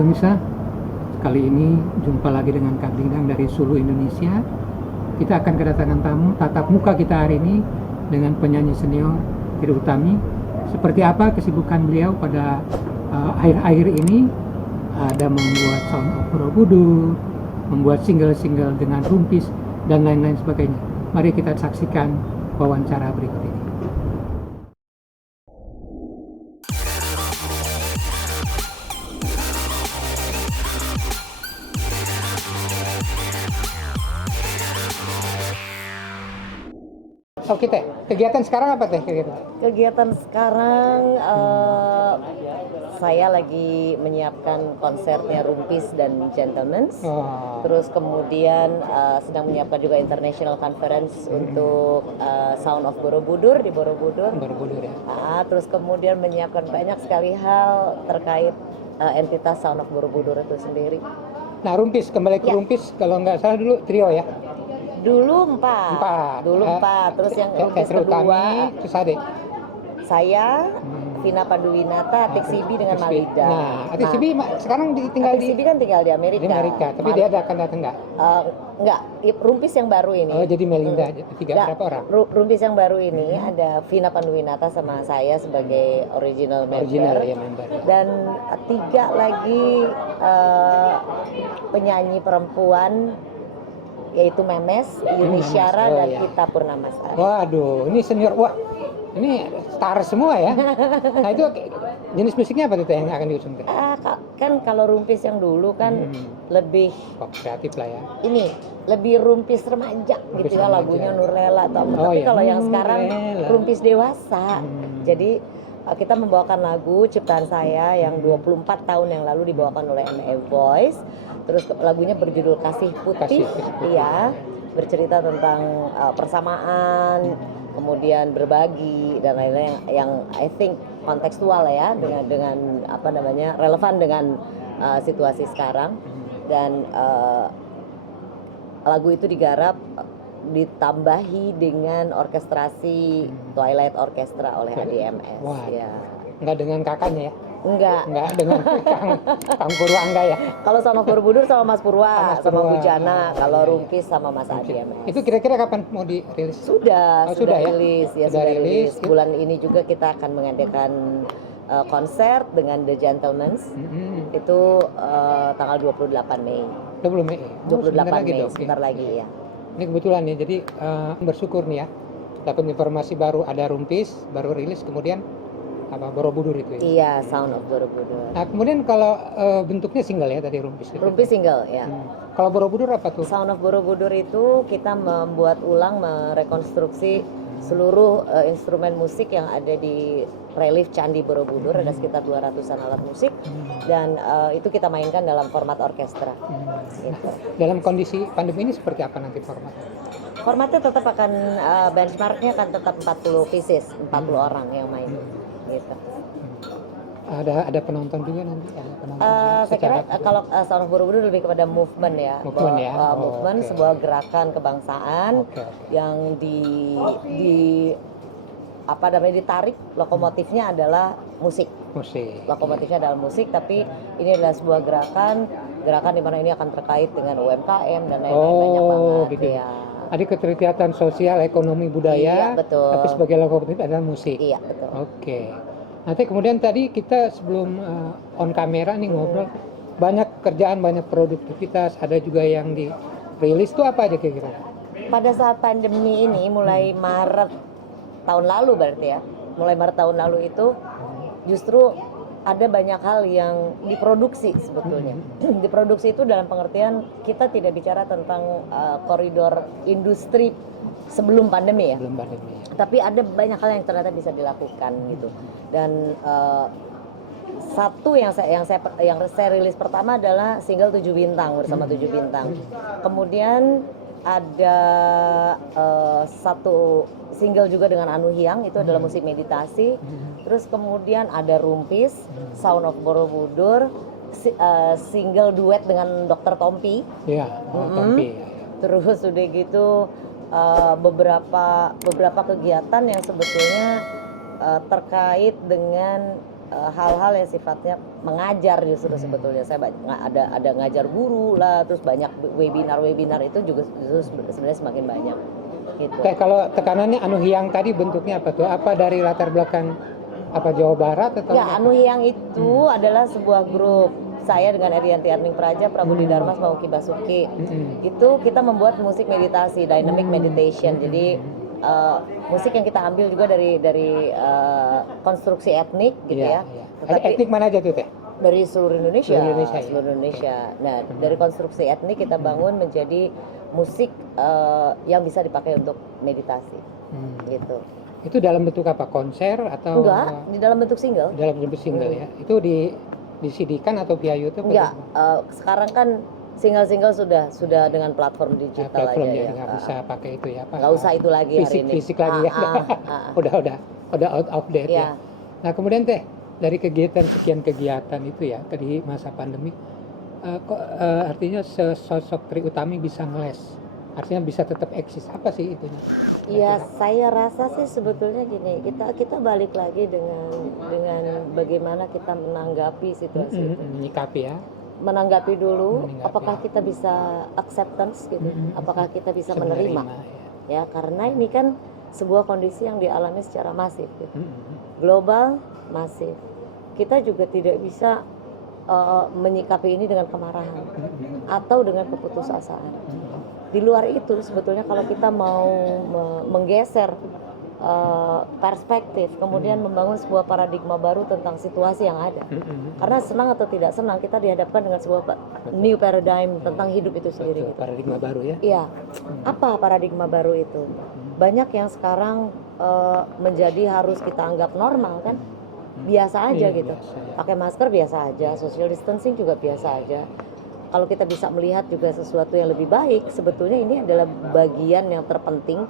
Pemirsa, kali ini jumpa lagi dengan Kak Dingdang dari Sulu, Indonesia. Kita akan kedatangan tamu tatap muka kita hari ini dengan penyanyi senior Trie Utami. Seperti apa kesibukan beliau pada akhir-akhir ini? Ada membuat Sound of Borobudur, membuat single-single dengan Rumpis, dan lain-lain sebagainya. Mari kita saksikan wawancara berikut ini. Oke Teh, kegiatan sekarang apa Teh? Kegiatan sekarang saya lagi menyiapkan konsernya Rumpis dan Gentlemen's. Terus kemudian sedang menyiapkan juga international conference untuk Sound of Borobudur di Borobudur. Borobudur ya. Terus kemudian menyiapkan banyak sekali hal terkait entitas Sound of Borobudur itu sendiri. Nah Rumpis, kembali ke Rumpis, kalau nggak salah dulu trio ya? Dulu empat. Terus yang Rumpis kedua terus adik saya, Vina Panduwinata, Atik Sibi dengan Malida. Nah, Atik Sibi sekarang tinggal Atik Sibi kan tinggal di Amerika. Tapi dia akan datang nggak? Enggak, Rumpis yang baru ini. Oh, jadi Melinda berapa orang? Rumpis yang baru ini ada Vina Panduwinata sama saya sebagai original member. Dan 3 lagi penyanyi perempuan, yaitu Memes, Yuni Syara, dan Kita Purnamasari. Waduh, ini senior. Wah, ini star semua ya. Nah itu jenis musiknya apa tuh yang akan diusung? Kan kalau Rumpis yang dulu kan lebih kreatif lah ya. Ini lebih Rumpis remaja gitu ya, lagunya Nurlela atau apa. Tapi kalau yang sekarang Rumpis dewasa. Jadi kita membawakan lagu ciptaan saya yang 24 tahun yang lalu dibawakan oleh MA Voice. Terus lagunya berjudul Kasih Putih. Iya, bercerita tentang persamaan, kemudian berbagi dan lain-lain yang I think kontekstual ya, dengan apa namanya, relevan dengan situasi sekarang. Dan lagu itu digarap ditambahi dengan orkestrasi Twilight Orchestra oleh ADMS. Wah, ya. Enggak dengan kakaknya ya? Enggak dengan Kang Purwangga ya? Kalau sama Borobudur sama Mas Purwa, sama Bujana. Kalau Rumpis sama Mas ADMS. Itu kira-kira kapan mau dirilis? Sudah rilis ya, sudah rilis. Ya? Bulan ini juga kita akan mengadakan konser dengan The Gentlemen's. Itu tanggal 28 Mei. 20 Mei. 28 Mei, sebentar lagi ya. Ini kebetulan ya, jadi bersyukur nih ya, dapat informasi baru, ada Rumpis, baru rilis, kemudian Borobudur itu ya? Iya, Sound of Borobudur. Nah kemudian kalau bentuknya single ya tadi Rumpis itu? Rumpis single ya. Kalau Borobudur apa tuh? Sound of Borobudur itu kita membuat ulang, merekonstruksi seluruh instrumen musik yang ada di relief Candi Borobudur. Ada sekitar 200-an alat musik, dan itu kita mainkan dalam format orkestra. Gitu. Dalam kondisi pandemi ini seperti apa nanti formatnya? Formatnya tetap akan benchmarknya akan tetap 40 pieces, 40 orang yang main. Gitu. Ada penonton juga nanti? Saya kira kalau Sound of Borobudur lebih kepada movement ya. Movement, sebuah gerakan kebangsaan yang ditarik, lokomotifnya adalah musik. Lokomotifnya adalah musik, tapi ini adalah sebuah gerakan di mana ini akan terkait dengan UMKM dan lain-lain, banyak banget gitu. Ya. Ada keterkaitan sosial, ekonomi, budaya, betul. Tapi sebagai lokomotif adalah musik. Iya, betul. Oke. Nanti kemudian tadi kita sebelum on kamera nih ngobrol, banyak kerjaan, banyak produktivitas, ada juga yang dirilis, itu apa aja kira-kira? Pada saat pandemi ini, mulai Maret tahun lalu berarti ya, mulai Maret tahun lalu itu justru ada banyak hal yang diproduksi sebetulnya. Diproduksi itu dalam pengertian kita tidak bicara tentang koridor industri sebelum pandemi ya. Tapi ada banyak hal yang ternyata bisa dilakukan gitu. Dan satu yang saya rilis pertama adalah single 7 bintang bersama 7 bintang. Kemudian ada satu single juga dengan Anu Hyang, itu adalah musik meditasi. Terus kemudian ada Rumpis, Sound of Borobudur, single duet dengan Dr. Tompi. Iya, Tompi. Terus udah gitu beberapa kegiatan yang sebetulnya terkait dengan hal-hal yang sifatnya mengajar justru sebetulnya. Saya ada ngajar guru lah, terus banyak webinar itu juga justru sebenarnya semakin banyak gitu. Kayak kalau tekanannya Anu Hyang tadi bentuknya apa tuh? Apa dari latar belakang apa Jawa Barat atau Ya, Anu Hyang itu adalah sebuah grup. Saya dengan Erianti Arning Praja, Prabudi Dharma, sama Uki Basuki. Itu kita membuat musik meditasi, dynamic meditation. Jadi musik yang kita ambil juga dari konstruksi etnik gitu ya. Tetapi etnik mana aja tuh Teh? Dari seluruh Indonesia. Seluruh Indonesia. Nah, dari konstruksi etnik kita bangun menjadi musik yang bisa dipakai untuk meditasi. Gitu. Itu dalam bentuk apa? Konser atau? Enggak, di dalam bentuk single. Dalam bentuk single ya. Itu di CD-kan atau via YouTube? Enggak, sekarang kan single-single sudah dengan platform digital platform aja ya. Nggak bisa pakai itu ya. Nggak usah itu lagi hari ini. Fisik lagi ya. Udah out of date ya. Nah kemudian Teh, dari sekian kegiatan itu ya di masa pandemi, artinya sosok Tri Utami bisa ngeles, artinya bisa tetap eksis, apa sih itunya? Iya, saya rasa sih sebetulnya gini, kita balik lagi dengan bagaimana kita menanggapi situasi itu. Menyikapi ya. Menanggapi dulu, apakah kita bisa acceptance gitu, apakah kita bisa menerima ya, karena ini kan sebuah kondisi yang dialami secara masif gitu. Global, masif. Kita juga tidak bisa menyikapi ini dengan kemarahan atau dengan keputusasaan. Di luar itu sebetulnya kalau kita mau menggeser perspektif, kemudian membangun sebuah paradigma baru tentang situasi yang ada. Karena senang atau tidak senang kita dihadapkan dengan sebuah new paradigm tentang hidup itu sendiri. Gitu. Paradigma baru ya? Iya. Apa paradigma baru itu? Banyak yang sekarang menjadi harus kita anggap normal kan? Biasa aja gitu. Pakai masker biasa aja, social distancing juga biasa aja. Kalau kita bisa melihat juga sesuatu yang lebih baik, sebetulnya ini adalah bagian yang terpenting.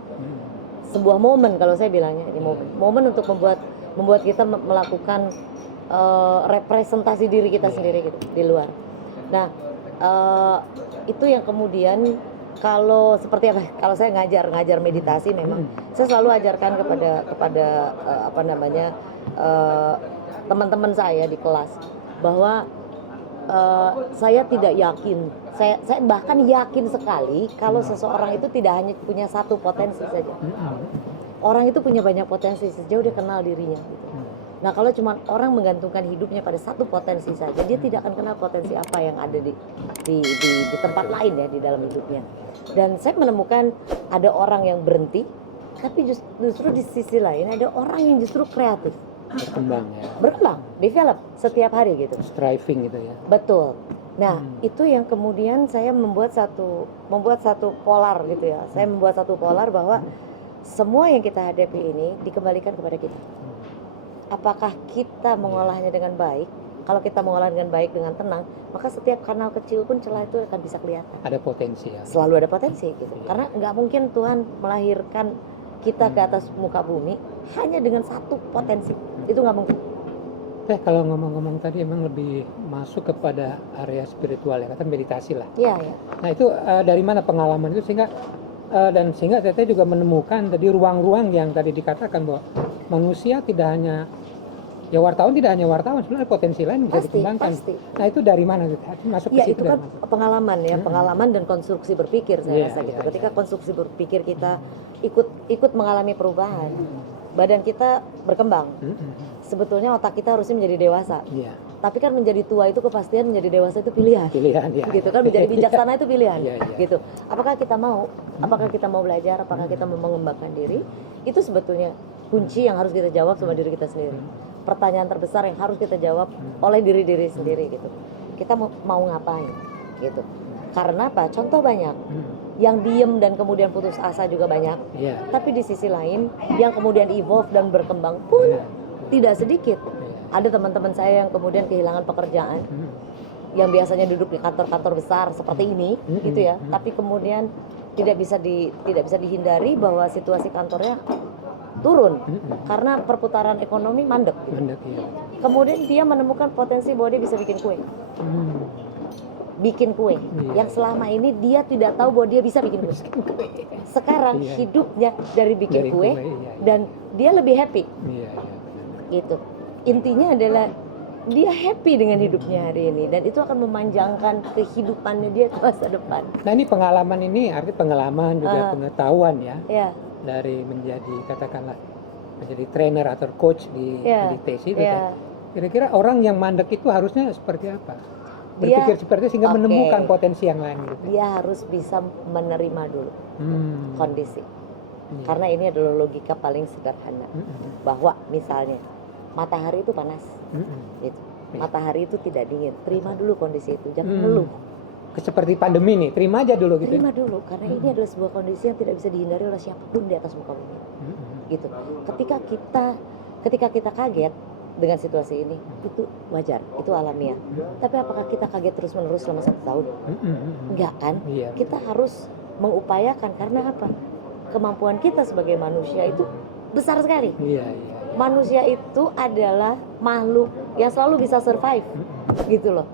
Sebuah momen kalau saya bilangnya ini momen untuk membuat kita melakukan representasi diri kita sendiri gitu di luar. Nah itu yang kemudian kalau seperti apa? Kalau saya ngajar meditasi memang saya selalu ajarkan kepada teman-teman saya di kelas bahwa saya tidak yakin, saya bahkan yakin sekali kalau seseorang itu tidak hanya punya satu potensi saja. Orang itu punya banyak potensi sejauh dia kenal dirinya. Gitu. Nah kalau cuma orang menggantungkan hidupnya pada satu potensi saja, dia tidak akan kenal potensi apa yang ada di tempat lain ya di dalam hidupnya. Dan saya menemukan ada orang yang berhenti, tapi justru di sisi lain ada orang yang justru kreatif. Berkembang, develop setiap hari gitu. Striving gitu ya. Betul. Nah, itu yang kemudian saya membuat satu polar gitu ya. Saya membuat satu polar bahwa semua yang kita hadapi ini dikembalikan kepada kita. Apakah kita mengolahnya dengan baik? Kalau kita mengolah dengan baik, dengan tenang, maka setiap kanal kecil pun celah itu akan bisa kelihatan. Ada potensi ya. Selalu ada potensi gitu. Karena nggak mungkin Tuhan melahirkan kita ke atas muka bumi hanya dengan satu potensi. Itu nggak mungkin. Kalau ngomong-ngomong tadi emang lebih masuk kepada area spiritual ya, kata meditasi lah. Iya, ya. Nah itu dari mana pengalaman itu sehingga Teteh juga menemukan tadi ruang-ruang yang tadi dikatakan bahwa manusia tidak hanya wartawan, sebenarnya potensi lain bisa dikembangkan. Pasti. Nah itu dari mana masuk ke situ? Itu kan pengalaman ya, pengalaman dan konstruksi berpikir saya rasa gitu. Ketika konstruksi berpikir kita ikut mengalami perubahan, badan kita berkembang. Sebetulnya otak kita harusnya menjadi dewasa. Tapi kan menjadi tua itu kepastian, menjadi dewasa itu pilihan ya. Gitu kan, menjadi bijaksana itu pilihan. Gitu. Apakah kita mau? Apakah kita mau belajar? Apakah kita mau mengembangkan diri? Itu sebetulnya kunci yang harus kita jawab sama diri kita sendiri. Pertanyaan terbesar yang harus kita jawab oleh diri sendiri gitu. Kita mau ngapain? Gitu. Karena apa? Contoh banyak. Yang diem dan kemudian putus asa juga banyak. Tapi di sisi lain yang kemudian evolve dan berkembang pun tidak sedikit. Ada teman-teman saya yang kemudian kehilangan pekerjaan, yang biasanya duduk di kantor-kantor besar seperti ini, gitu ya. Tapi kemudian tidak bisa dihindari bahwa situasi kantornya turun karena perputaran ekonomi mandek. Kemudian dia menemukan potensi bahwa dia bisa bikin kue. Yang selama ini dia tidak tahu bahwa dia bisa bikin kue. Sekarang hidupnya dari bikin kue dan dia lebih happy. Gitu. intinya adalah dia happy dengan hidupnya hari ini dan itu akan memanjangkan kehidupannya dia ke masa depan. Nah ini pengalaman ini arti pengalaman juga pengetahuan ya, Ya, dari menjadi katakanlah menjadi trainer atau coach di TC itu ya. kan. Kira-kira orang yang mandek itu harusnya seperti apa? Dia- Berpikir seperti itu sehingga Oke. menemukan potensi yang lain gitu. Dia harus bisa menerima dulu kondisi. Iya. Karena ini adalah logika paling sederhana. Bahwa misalnya matahari itu panas, gitu. Iya. Matahari itu tidak dingin. Terima dulu kondisi itu, jangan ngeluh. Seperti pandemi nih, terima aja dulu gitu. Terima dulu karena ini adalah sebuah kondisi yang tidak bisa dihindari oleh siapapun di atas muka bumi. Gitu. Ketika kita kaget dengan situasi ini, itu wajar, itu alamiah. Tapi apakah kita kaget terus-menerus selama 1 tahun? Enggak kan? Iya. Kita harus mengupayakan karena apa? Kemampuan kita sebagai manusia itu besar sekali. Iya. Manusia itu adalah makhluk yang selalu bisa survive, gitu loh.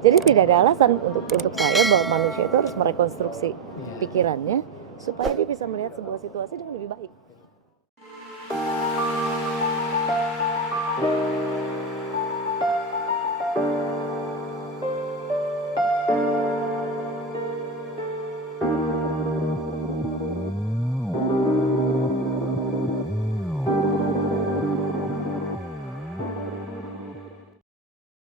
Jadi tidak ada alasan untuk saya bahwa manusia itu harus merekonstruksi pikirannya supaya dia bisa melihat sebuah situasi dengan lebih baik.